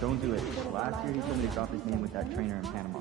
don't do it. Last year he told me to drop his name with that trainer in Panama.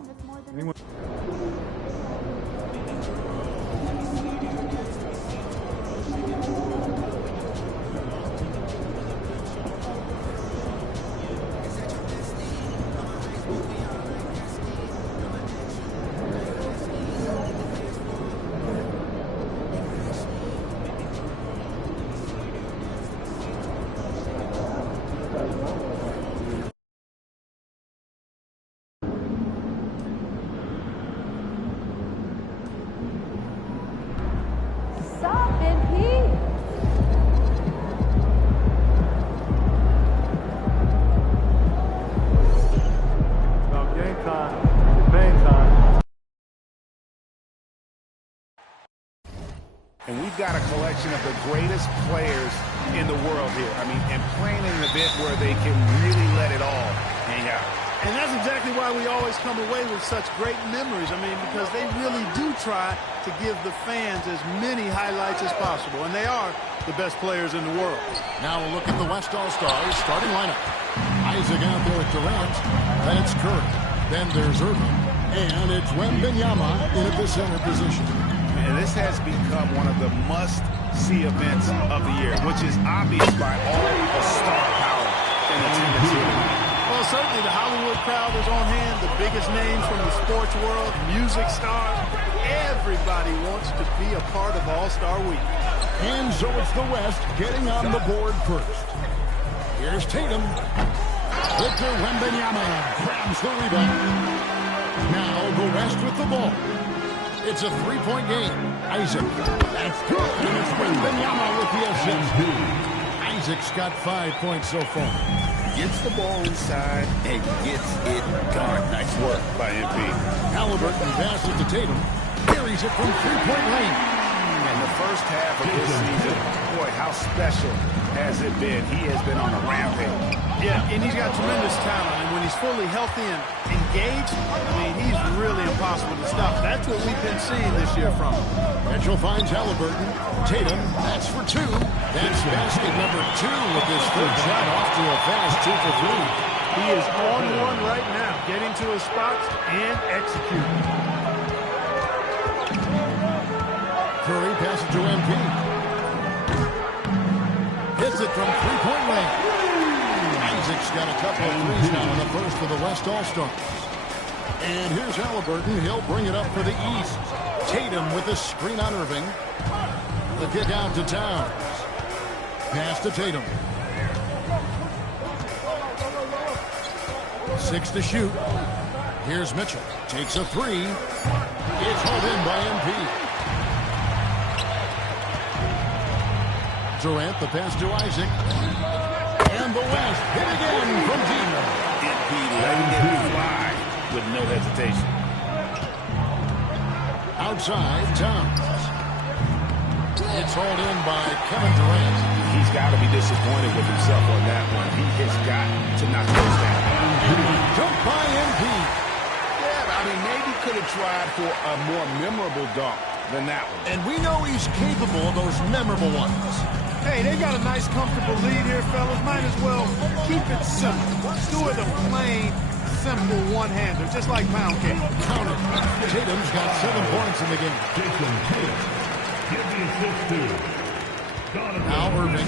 And we've got a collection of the greatest players in the world here. I mean, and playing in an event where they can really let it all hang out. And that's exactly why we always come away with such great memories. I mean, because they really do try to give the fans as many highlights as possible. And they are the best players in the world. Now a look at the West All-Stars starting lineup. Isaac out there with Durant. Then it's Curry. Then there's Irving. And it's Wembanyama in at the center position. And this has become one of the must-see events of the year, which is obvious by all the star power in attendance here tonight. Well, certainly the Hollywood crowd is on hand, the biggest names from the sports world, music stars. Everybody wants to be a part of All-Star Week. And so it's the West getting on the board first. Here's Tatum. Victor Wembanyama grabs the rebound. Now the West with the ball. It's a three-point game. Isaac. That's good. And it's Wembanyama with the assist. Isaac's got 5 points so far. Gets the ball inside and gets it done. Nice work by MP. Halliburton passes to Tatum. Carries it from three-point range. In the first half of this season, boy, how special has it been? He has been on a rampage. Yeah, and he's got tremendous talent. And when he's fully healthy and engaged, I mean, he's really impossible to stop. That's what we've been seeing this year from him. Mitchell finds Halliburton. Tatum, that's for two. That's basket number 2 with this third shot off to a fast 2 for 3. He is on one right now, getting to his spots and executing. Curry passes to MP. Hits it from three-point range. Isaac's got a couple of threes now in the first for the West All-Stars. And here's Halliburton. He'll bring it up for the East. Tatum with a screen on Irving. The kick out to Towns. Pass to Tatum. 6 to shoot. Here's Mitchell. Takes a 3. It's hauled in by MP. Durant, the pass to Isaac. And the West hit again from deep. MP letting it fly with no hesitation. Outside, Towns. It's hauled in by Kevin Durant. He's got to be disappointed with himself on that one. He has got to knock those down. Jump by MP. Yeah, I mean, maybe could have tried for a more memorable dunk than that one. And we know he's capable of those memorable ones. Hey, they got a nice, comfortable lead here, fellas. Might as well keep it simple. Do it a plain, simple one-hander, just like pound cake. Count it. Tatum's got 7 points in the game. Now Irving.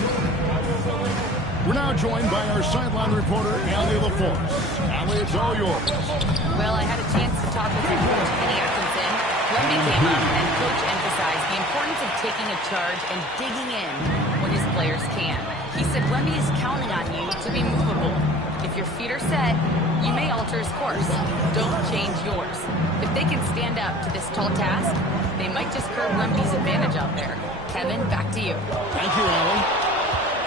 We're now joined by our sideline reporter, Allie LaForce. Allie, it's all yours. Well, I had a chance to talk with head coach Kenny Atkinson. Wemby came up, and Coach emphasized the importance of taking a charge and digging in when his players can. He said Wemby is counting on you to be movable. If your feet are set, you may alter his course. Don't change yours. If they can stand up to this tall task, they might just curb Wemby's advantage out there. Kevin, back to you. Thank you, Allie.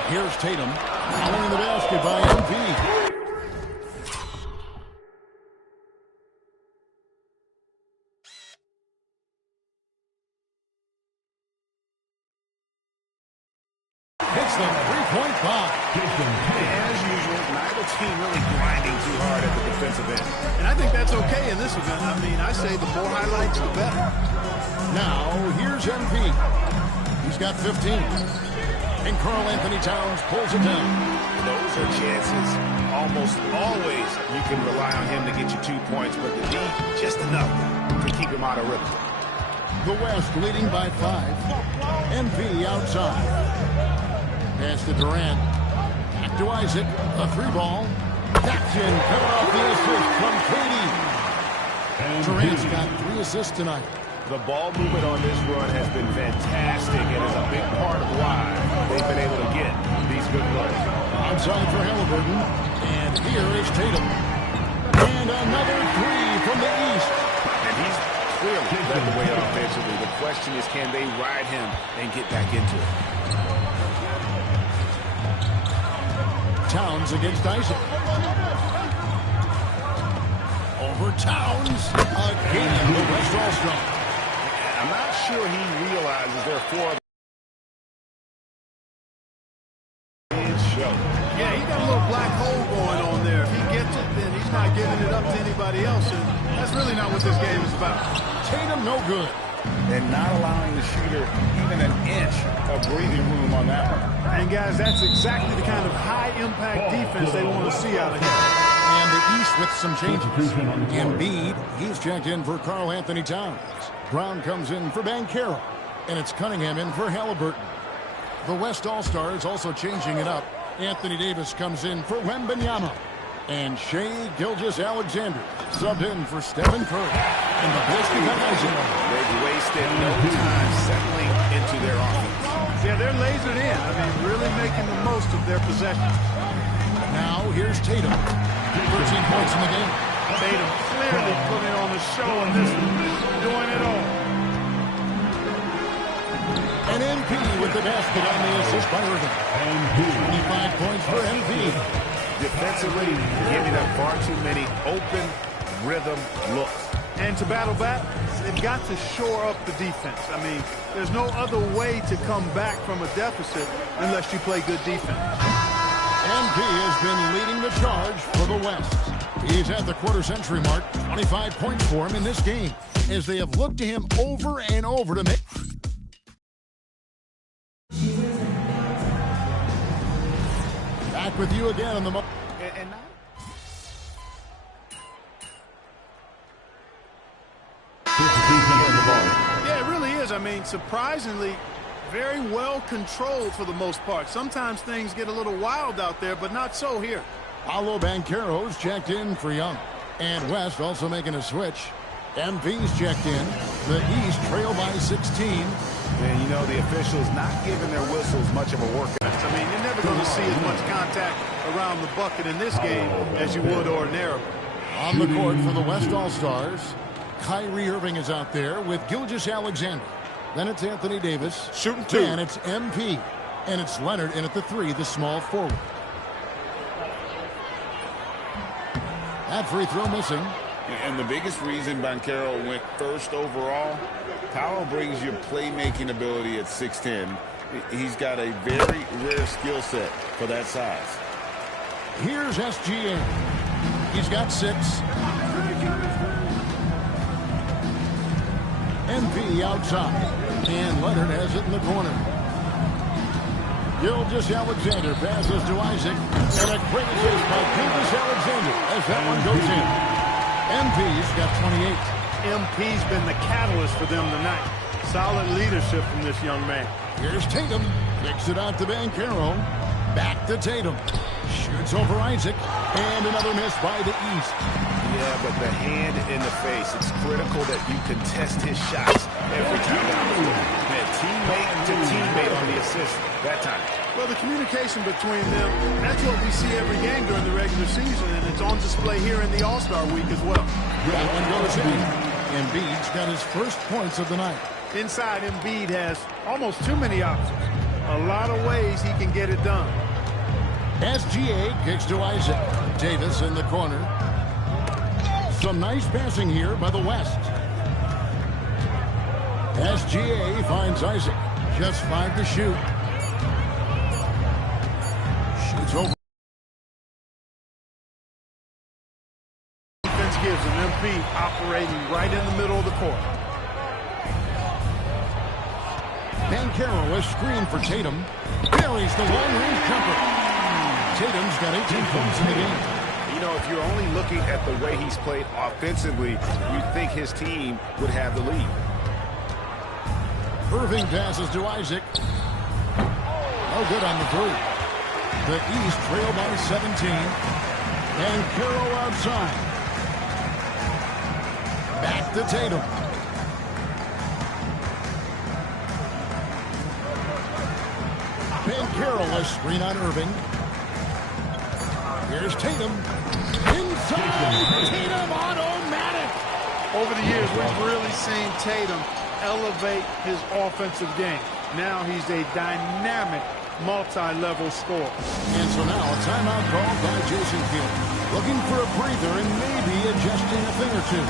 Here's Tatum. Following the basket by MP. Hits the three-point bomb. As usual, neither team really grinding too hard at the defensive end. And I think that's okay in this event. I mean, I say the more highlights, the better. Now, here's MP. He's got 15. And Karl Anthony Towns pulls it down. those are chances almost always you can rely on him to get you 2 points, but the D, just enough to keep him out of rhythm. The West leading by 5. MV outside. Pass to Durant. Back to Isaac. A 3-ball. That's in. Coming off the assist from Katie. Durant's got 3 assists tonight. The ball movement on this run has been fantastic and is a big part of why they've been able to get these good plays. Outside for Halliburton. And here is Tatum. And another 3 from the East. And he's clearly led the way offensively. The question is, can they ride him and get back into it? Towns against Isaac. Over Towns. Again, the West All-Star. I'm not sure he realizes there are 4 show. Yeah, he got a little black hole going on there. If he gets it, then he's not giving it up to anybody else, and that's really not what this game is about. Tatum no good. And not allowing the shooter even an inch of breathing room on that one. And, guys, that's exactly the kind of high-impact defense they want to see out of him. And the East with some changes. Embiid, he's checked in for Karl Anthony Towns. Brown comes in for Banchero. And it's Cunningham in for Halliburton. The West All-Stars also changing it up. Anthony Davis comes in for Wembanyama. And Shai Gilgeous-Alexander subbed in for Stephen Curry. And the best defense Isaac. They've wasted no time settling into their offense. Yeah, they're lasered in. I mean, really making the most of their possession. Now here's Tatum. 13 points in the game. Tatum clearly putting on the show in this one. Doing it all. And MP with the basket on the assist by Irving. 25 points for MP. Defensively, giving up far too many open rhythm looks. And to battle back, they've got to shore up the defense. I mean, there's no other way to come back from a deficit unless you play good defense. MP has been leading the charge for the West. He's at the quarter-century mark. 25 points for him in this game as they have looked to him over and over to make... Back with you again on the... And now... Yeah, it really is. I mean, surprisingly, very well controlled for the most part. Sometimes things get a little wild out there, but not so here. Paolo Banchero's checked in for Young. And West also making a switch. MV's checked in. The East trail by 16. And, you know, the officials not giving their whistles much of a workout. I mean, you're never going to see as much contact around the bucket in this game as you would ordinarily. On the court for the West All-Stars, Kyrie Irving is out there with Gilgeous-Alexander. Then it's Anthony Davis. Shooting 2. And it's MP. And it's Leonard in at the 3, the small forward. That free throw missing. And the biggest reason Banchero went first overall, Powell brings you playmaking ability at 6'10". He's got a very rare skill set for that size. Here's SGA. He's got 6. MP outside. And Leonard has it in the corner. Gilgeous-Alexander passes to Isaac. And a great assist by Gilgeous-Alexander as that one goes in. MP's got 28. MP's been the catalyst for them tonight. Solid leadership from this young man. Here's Tatum. Kicks it out to Banchero. Back to Tatum. Shoots over Isaac. And another miss by the East. Yeah, but the hand in the face. It's critical that you contest his shots every time down the floor. Man, teammate to teammate on the assist that time. Well, the communication between them, that's what we see every game during the regular season, and it's on display here in the All-Star week as well. That one goes in. Embiid's got his first points of the night. Inside, Embiid has almost too many options. A lot of ways he can get it done. SGA kicks to Isaac. Davis in the corner. Some nice passing here by the West. SGA finds Isaac. Just 5 to shoot. Shoots over. Defense gives him MP operating right in the middle of the court. Banchero was screened for Tatum. Buries the long-range jumper. Tatum's got 18 points in the game. You know, if you're only looking at the way he's played offensively, you'd think his team would have the lead. Irving passes to Isaac. No good on the three. The East trail by 17. And Carroll outside. Back to Tatum. Ben Carroll, a screen on Irving. Here's Tatum. Inside. Tatum automatic. Over the years, we've really seen Tatum elevate his offensive game. Now he's a dynamic multi-level scorer. And so now a timeout called by Jason Kidd. Looking for a breather and maybe adjusting a thing or two.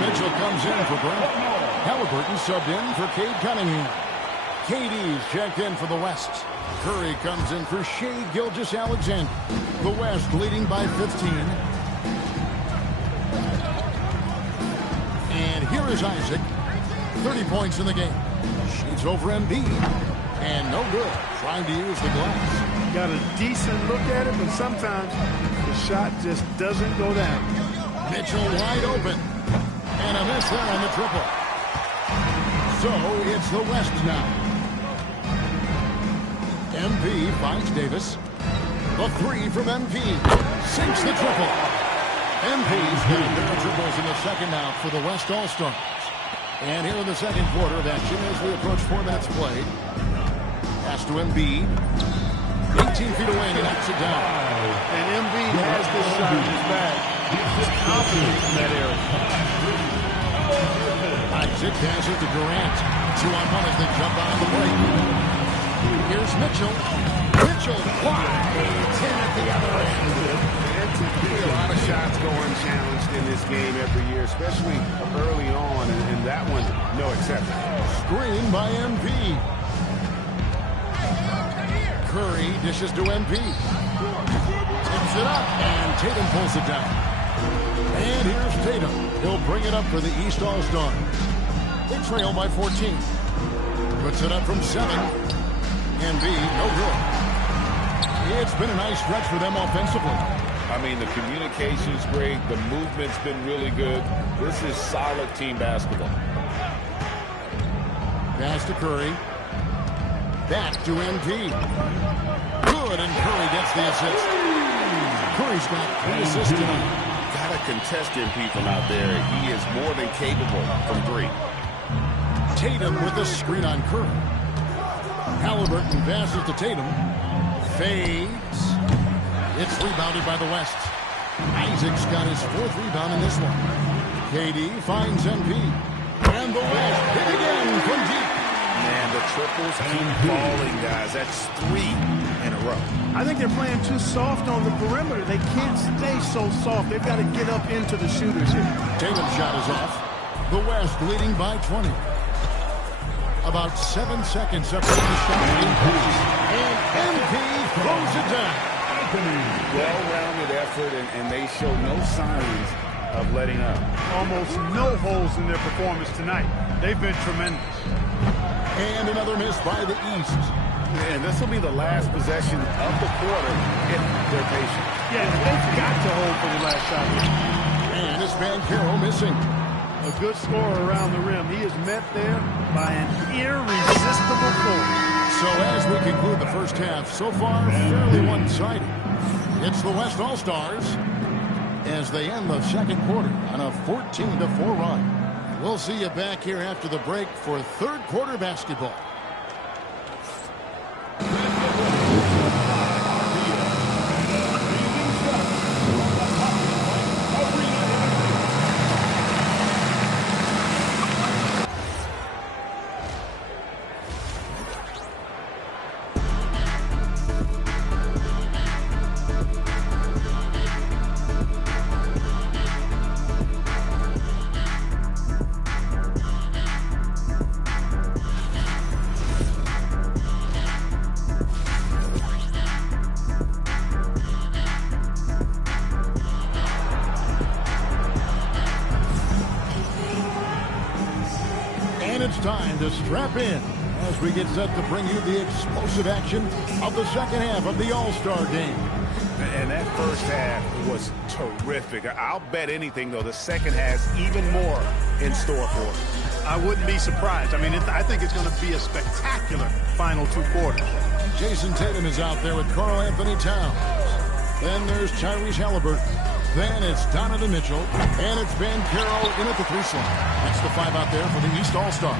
Mitchell comes in for Grant. Halliburton subbed in for Cade Cunningham. KD's checked in for the West. Curry comes in for Shai Gilgeous-Alexander. The West leading by 15. And here is Isaac. 30 points in the game. Shoots over Embiid. And no good. Trying to use the glass. Got a decent look at it, but sometimes the shot just doesn't go down. Mitchell wide open. And a miss there on the triple. So it's the West now. MP finds Davis. The three from MP. Sinks the triple. MP's got a pair of triples in the second half for the West All-Stars. And here in the second quarter of action as we approach 4 minutes played. Pass to Embiid. 18 feet away and he knocks it down. And Embiid has this shot in his bag. He's confident in that area. Isaac passes to Durant. 2-on-1 as they jump out of the break. Here's Mitchell. Mitchell wide. 10 at the other end. A lot of shots go unchallenged in this game every year, especially early on, and that one, no exception. Screen by MP. Curry dishes to MP. Tips it up, and Tatum pulls it down. And here's Tatum. He'll bring it up for the East All-Stars. They trail by 14. Puts it up from 7. Embiid, no good. It's been a nice stretch for them offensively. I mean, the communication's great. The movement's been really good. This is solid team basketball. Pass to Curry. Back to MP. Good, and Curry gets the assist. Curry's got 3 assists tonight. Got to contest MP from out there. He is more than capable from 3. Tatum with the screen on Curry. Halliburton passes to Tatum. Fades. It's rebounded by the West. Isaac's got his 4th rebound in this one. KD finds MP. And the West hit again from deep. Man, the triples keep falling, guys. That's 3 in a row. I think they're playing too soft on the perimeter. They can't stay so soft. They've got to get up into the shooters here. Tatum's shot is off. The West leading by 20. About 7 seconds up from the shot. And MP throws it down. Well-rounded effort, and they show no signs of letting up. Almost no holes in their performance tonight. They've been tremendous. And another miss by the East. And this will be the last possession of the quarter if they're patient. Yeah, they've got to hold for the last shot. And this man Carroll missing. A good scorer around the rim. He is met there by an irresistible force. So as we conclude the first half, so far fairly one-sided. It's the West All-Stars as they end the second quarter on a 14-4 run. We'll see you back here after the break for third quarter basketball. It's time to strap in as we get set to bring you the explosive action of the second half of the All-Star game. And that first half was terrific. I'll bet anything, though, the second has even more in store for it. I wouldn't be surprised. I mean, I think it's going to be a spectacular final two quarters. Jason Tatum is out there with Karl Anthony Towns. Then there's Tyrese Halliburton. Then it's Donovan Mitchell, and it's Banchero in at the 3 slot. That's the 5 out there for the East All-Stars.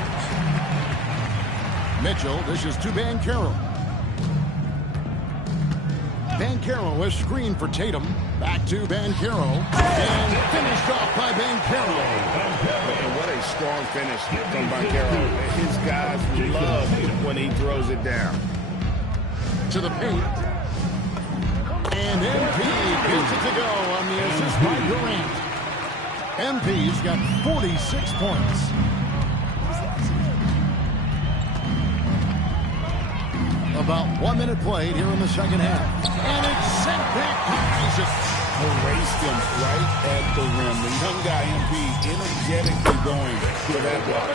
Mitchell dishes to Banchero. Banchero is screened for Tatum. Back to Banchero, and finished off by Banchero. And what a strong finish from Banchero. His guys love it when he throws it down. To the paint. And MP gets it to go on the assist by Durant. MP's got 46 points. About 1 minute played here in the second half. And it's sent back by Isaac. Erased him right at the rim. The young guy, MP, energetically going for that block.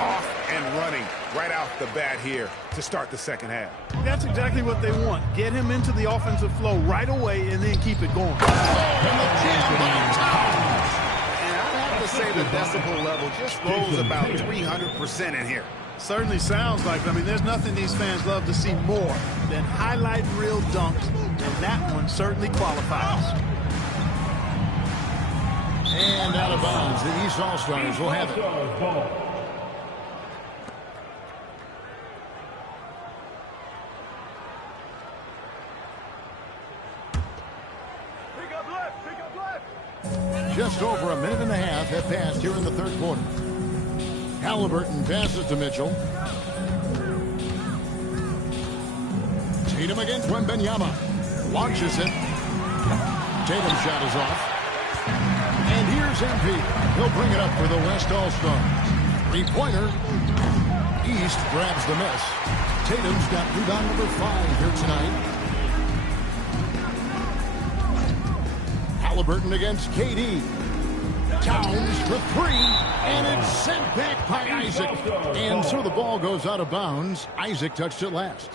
Off and running right off the bat here to start the second half. That's exactly what they want. Get him into the offensive flow right away and then keep it going. And the jam by Towns. And I'd have to say the decibel level just rose about 300% in here. Certainly sounds like it. I mean, there's nothing these fans love to see more than highlight reel dunks, and that one certainly qualifies. And out of bounds, the East All-Stars will have it. Just over a minute and a half have passed here in the third quarter. Halliburton passes to Mitchell. Tatum against Wembanyama. Launches it. Tatum's shot is off. And here's MP. He'll bring it up for the West All-Stars. Three-pointer. East grabs the miss. Tatum's got rebound number 5 here tonight. Halliburton against KD. Towns for 3, and it's sent back by Isaac. And so the ball goes out of bounds. Isaac touched it last.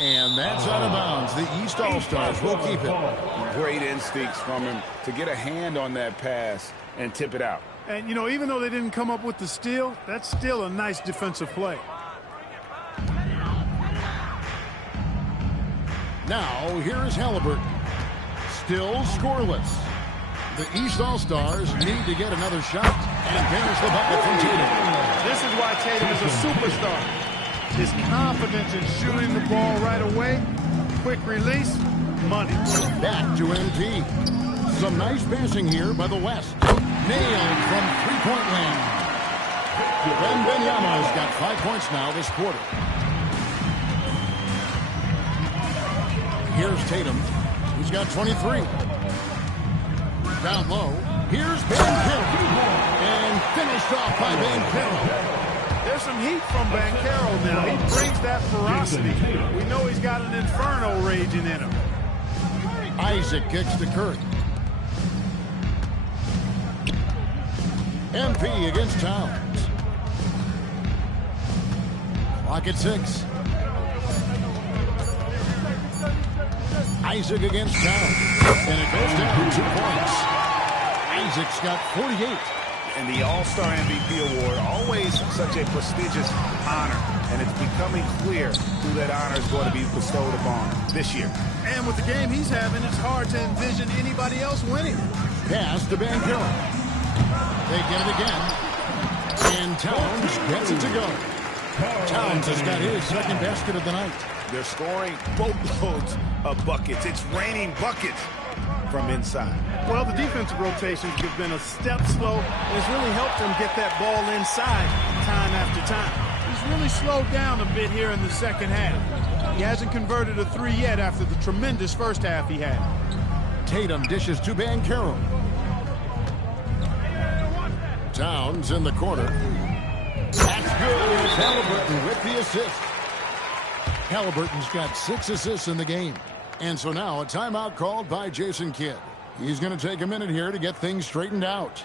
And that's out of bounds. The East All-Stars will keep it. Great instincts from him to get a hand on that pass and tip it out. And, you know, even though they didn't come up with the steal, that's still a nice defensive play. Now, here is Halliburton. Still scoreless. The East All-Stars need to get another shot, and there's the bucket from Tatum. This is why Tatum is a superstar. His confidence in shooting the ball right away, quick release, money. Back to MP. Some nice passing here by the West. Nailed from three-point land. Wembanyama's got 5 points now this quarter. Here's Tatum, who's got 23. Down low, here's Banchero. And finished off by Banchero. There's some heat from Banchero now. He brings that ferocity. We know he's got an inferno raging in him. Isaac kicks to Curry. MP against Towns. Clock at 6. Isaac against Towns. And it goes down 2 points. Isaac's got 48. And the All-Star MVP award, always such a prestigious honor. And it's becoming clear who that honor is going to be bestowed upon this year. And with the game he's having, it's hard to envision anybody else winning. Pass to Banchero. They get it again. And Towns gets it to go. Towns has got his second basket of the night. They're scoring boatloads of buckets. It's raining buckets from inside. Well, the defensive rotations have been a step slow, and it's really helped them get that ball inside time after time. He's really slowed down a bit here in the second half. He hasn't converted a 3 yet after the tremendous first half he had. Tatum dishes to Banchero. Towns in the corner. That's good. Halliburton with the assist. Halliburton's got 6 assists in the game. And so now a timeout called by Jason Kidd. He's going to take a minute here to get things straightened out.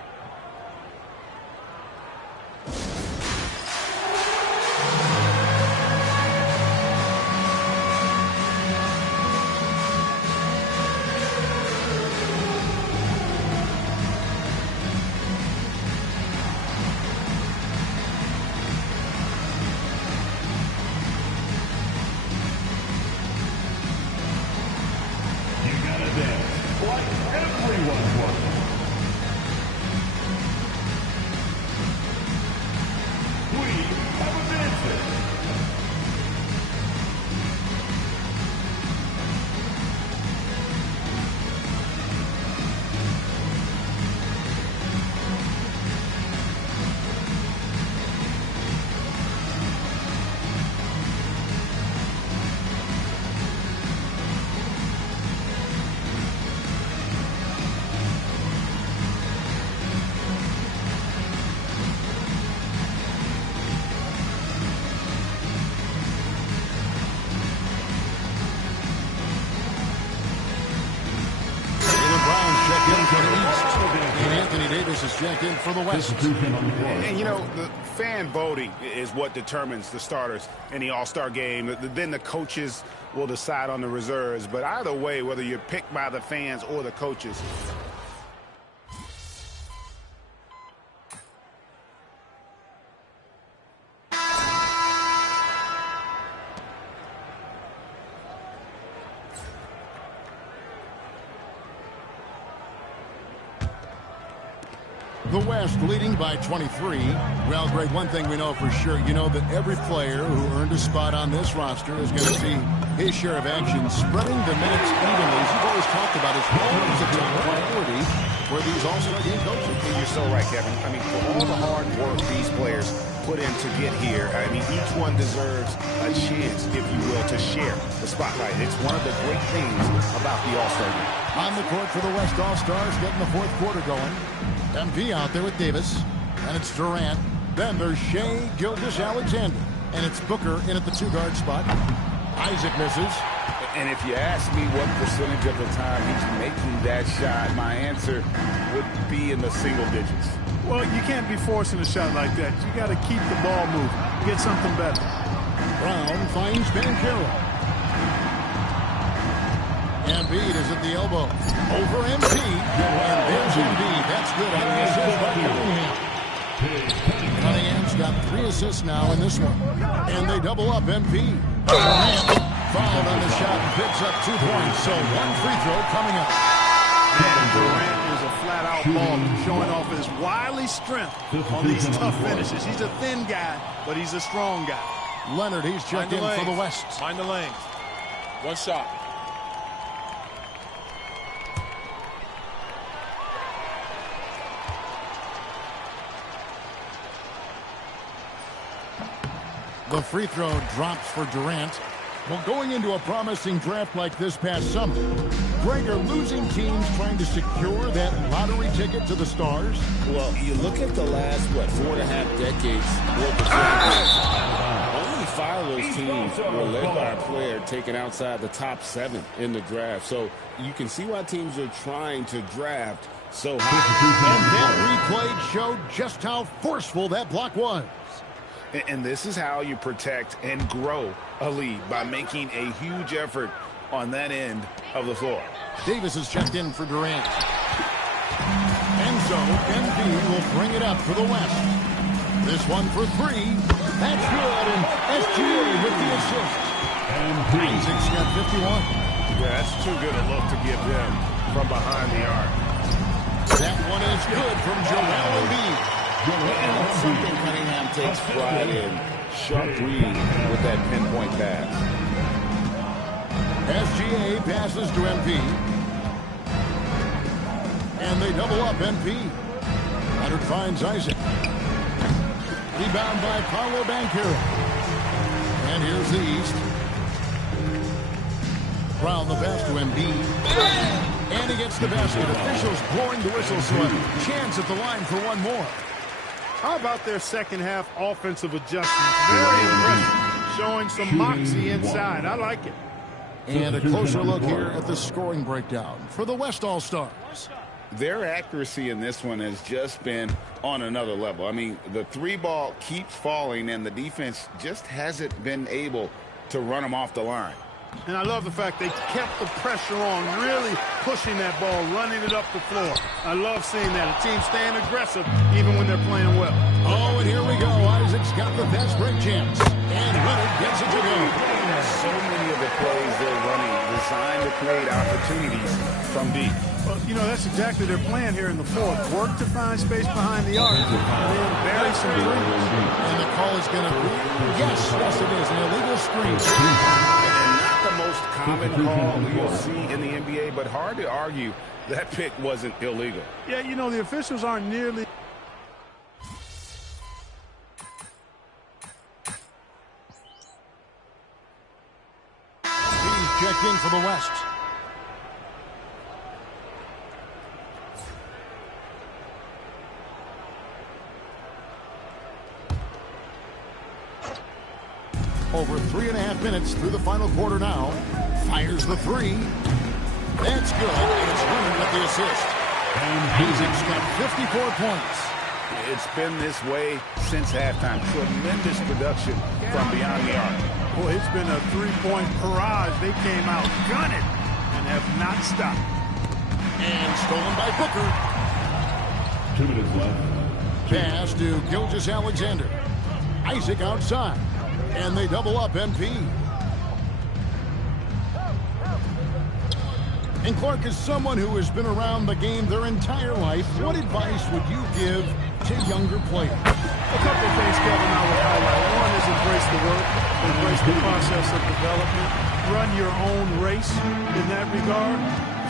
Is checked in for the West. And, you know, the fan voting is what determines the starters in the All-Star game. Then the coaches will decide on the reserves. But either way, whether you're picked by the fans or the coaches, the West leading by 23. Well, Greg, one thing we know for sure, you know that every player who earned a spot on this roster is going to see his share of action. Spreading the minutes evenly, as you've always talked about, is always a top priority for these All-Star game coaches. You're so right, Kevin. I mean, for all the hard work these players put in to get here, I mean, each one deserves a chance, if you will, to share the spotlight. It's one of the great things about the All-Star game. On the court for the West All-Stars, getting the fourth quarter going. MP out there with Davis, and it's Durant. Then there's Shea Gilgeous-Alexander, and it's Booker in at the 2-guard spot. Isaac misses. And if you ask me what percentage of the time he's making that shot, my answer would be in the single digits. Well, you can't be forcing a shot like that. You got to keep the ball moving. Get something better. Brown finds Banchero. Embiid is at the elbow. Over MP. And there's Embiid. That's good on the assist by Cunningham. Cunningham's got 3 assists now in this one. And they double up MP. Fouled on the shot and picks up 2 points. So 1 free throw coming up. And Durant is a flat-out baller, showing off his wily strength on these tough finishes. He's a thin guy, but he's a strong guy. Leonard, he's checked in for the West. Find the lanes. One shot. The free throw drops for Durant. Well, going into a promising draft like this past summer, Greg, are losing teams trying to secure that lottery ticket to the stars? Well, you look at the last, 4.5 decades worth of drafts. Only 5 of those teams were led by a player taken outside the top 7 in the draft. So you can see why teams are trying to draft so high. And that replay showed just how forceful that block was. And this is how you protect and grow a lead, by making a huge effort on that end of the floor. Davis is checked in for Durant. And so NB will bring it up for the West. This one for three. That's good. And SGA with the assist. Isaac's got 51. Yeah, that's too good a look to give them from behind the arc. That one is good from Joel Embiid. And that's something Cunningham takes pride in. Sharp read with that pinpoint pass. SGA passes to MP. And they double up MP. Leonard finds Isaac. Rebound by Paolo Banchero. And here's the East. Brown the pass to Embiid. And he gets the basket. Officials blowing the whistle, so a chance at the line for one more. How about their second half offensive adjustments? Very impressive. Showing some moxie inside. I like it. And a closer look here at the scoring breakdown for the West All-Stars. Their accuracy in this one has just been on another level. I mean, the three ball keeps falling, and the defense just hasn't been able to run them off the line. And I love the fact they kept the pressure on, really pushing that ball, running it up the floor. I love seeing that. A team staying aggressive even when they're playing well. Oh, and here we go. Isaac's got the fast break chance. And Leonard gets it to go. So many of the plays they're running designed to create opportunities from deep. Well, you know, that's exactly their plan here in the fourth. Work to find space behind the arc, and then bury some threes. And the call is going to be, yes, it is, an illegal screen. The most common call you'll see in the NBA, but hard to argue that pick wasn't illegal. Yeah, you know, the officials aren't nearly... He's checked in for the West. Over 3.5 minutes through the final quarter now. Fires the three. That's good. And it's Leonard with the assist. And Isaac's got 54 points. It's been this way since halftime. Tremendous production from beyond the arc. Boy, it's been a three-point barrage. They came out gunning and have not stopped. And stolen by Booker. 2 minutes left. Pass to Gilgeous-Alexander. Isaac outside. And they double up MP. And Clark, is someone who has been around the game their entire life, what advice would you give to younger players? A couple of things, Kevin, I would highlight. One is embrace the work, embrace the process of development, run your own race in that regard,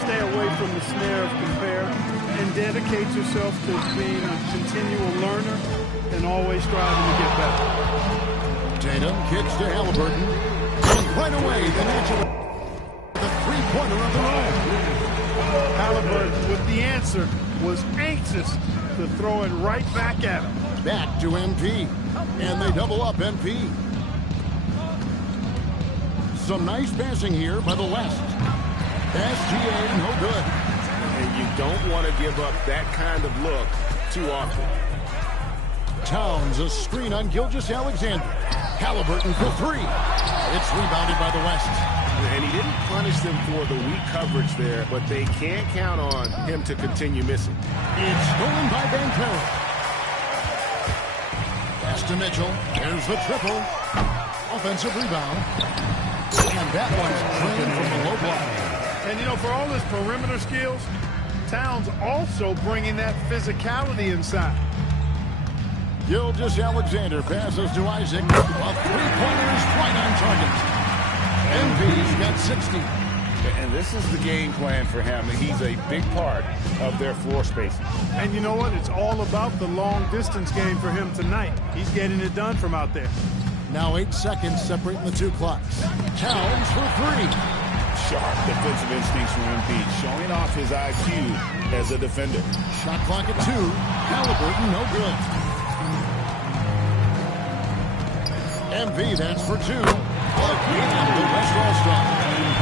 stay away from the snare of compare, and dedicate yourself to being a continual learner and always striving to get better. Tatum kicks to Halliburton. And right away, the natural, the three-pointer of their own. Halliburton, with the answer, was anxious to throw it right back at him. Back to MP. And they double up MP. Some nice passing here by the West. SGA, no good. And you don't want to give up that kind of look too often. Towns, a screen on Gilgeous-Alexander. Halliburton for three. It's rebounded by the West. And he didn't punish them for the weak coverage there, but they can't count on him to continue missing. It's stolen by Banchero. Pass to Mitchell. There's the triple. Offensive rebound. And that one's clean from the low block. And, you know, for all his perimeter skills, Towns also bringing that physicality inside. Gilgeous-Alexander passes to Isaac. A three-pointer is right on target. MV's got 60. And this is the game plan for him. He's a big part of their floor spacing. And you know what? It's all about the long-distance game for him tonight. He's getting it done from out there. Now 8 seconds separating the two clocks. Towns for three. Sharp defensive instincts from Embiid, showing off his IQ as a defender. Shot clock at 2. Halliburton, no good. MV, that's for 2. Again, the West All-Star.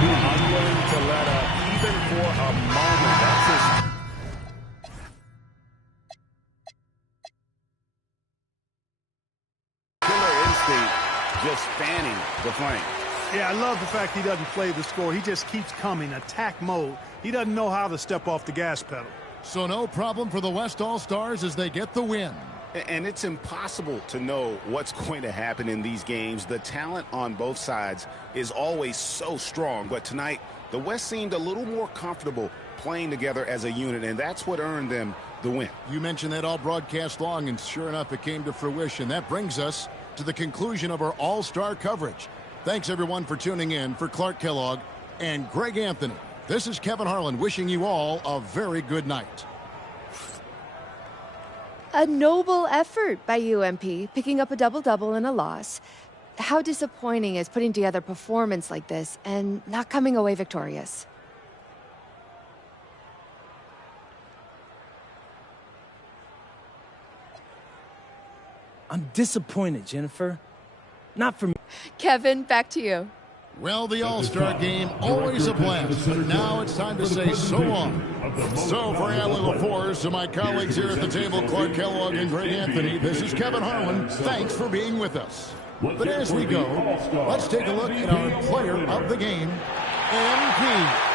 Unwilling to let up, even for a moment. That's his... Killer fanning the flame. Yeah, I love the fact he doesn't play the score. He just keeps coming, attack mode. He doesn't know how to step off the gas pedal. So no problem for the West All-Stars as they get the win. And it's impossible to know what's going to happen in these games. The talent on both sides is always so strong. But tonight, the West seemed a little more comfortable playing together as a unit, and that's what earned them the win. You mentioned that all broadcast long, and sure enough, it came to fruition. That brings us to the conclusion of our All-Star coverage. Thanks, everyone, for tuning in. For Clark Kellogg and Greg Anthony, this is Kevin Harlan wishing you all a very good night. A noble effort by UMP, picking up a double-double in a loss. How disappointing is putting together a performance like this and not coming away victorious? I'm disappointed, Jennifer. Not for me. Kevin, back to you. Well, the All-Star game, always a blast, but now it's time to say so long. So for Allie LaForce and my colleagues here at the table, Clark Kellogg and Greg Anthony, this is Kevin Harlan. Thanks for being with us. But as we go, let's take a look at our player of the game, MP.